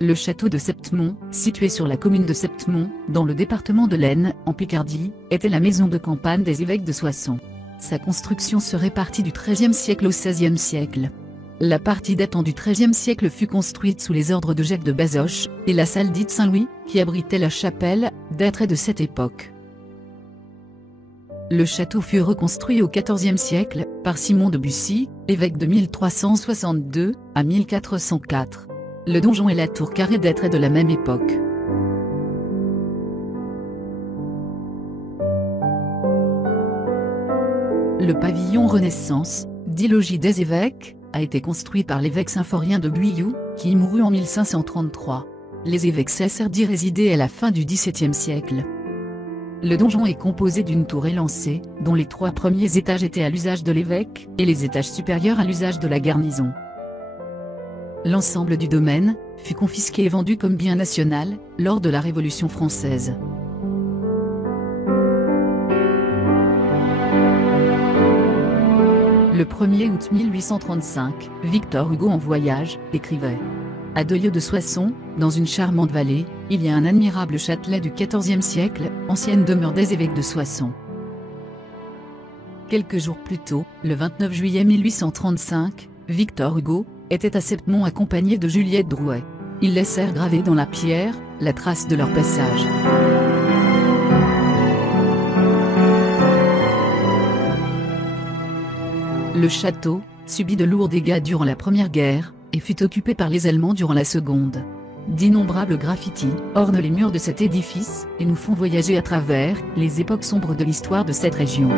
Le château de Septemont, situé sur la commune de Septemont, dans le département de l'Aisne, en Picardie, était la maison de campagne des évêques de Soissons. Sa construction serait partie du XIIIe siècle au XVIe siècle. La partie datant du XIIIe siècle fut construite sous les ordres de Jacques de Bazoches, et la salle dite Saint-Louis, qui abritait la chapelle, daterait de cette époque. Le château fut reconstruit au XIVe siècle, par Simon de Bussy, évêque de 1362 à 1404. Le donjon et la tour carrée dateraient de la même époque. Le pavillon Renaissance, dit logis des évêques, a été construit par l'évêque Symphorien de Guyou, qui y mourut en 1533. Les évêques cessèrent d'y résider à la fin du XVIIe siècle. Le donjon est composé d'une tour élancée, dont les 3 premiers étages étaient à l'usage de l'évêque, et les étages supérieurs à l'usage de la garnison. L'ensemble du domaine fut confisqué et vendu comme bien national, lors de la Révolution française. Le 1er août 1835, Victor Hugo en voyage, écrivait « À 2 lieues de Soissons, dans une charmante vallée, il y a un admirable châtelet du XIVe siècle, ancienne demeure des évêques de Soissons. » Quelques jours plus tôt, le 29 juillet 1835, Victor Hugo était à Septemont accompagné de Juliette Drouet. Ils laissèrent gravée dans la pierre la trace de leur passage. Le château subit de lourds dégâts durant la Première Guerre, et fut occupé par les Allemands durant la Seconde. D'innombrables graffitis ornent les murs de cet édifice, et nous font voyager à travers les époques sombres de l'histoire de cette région.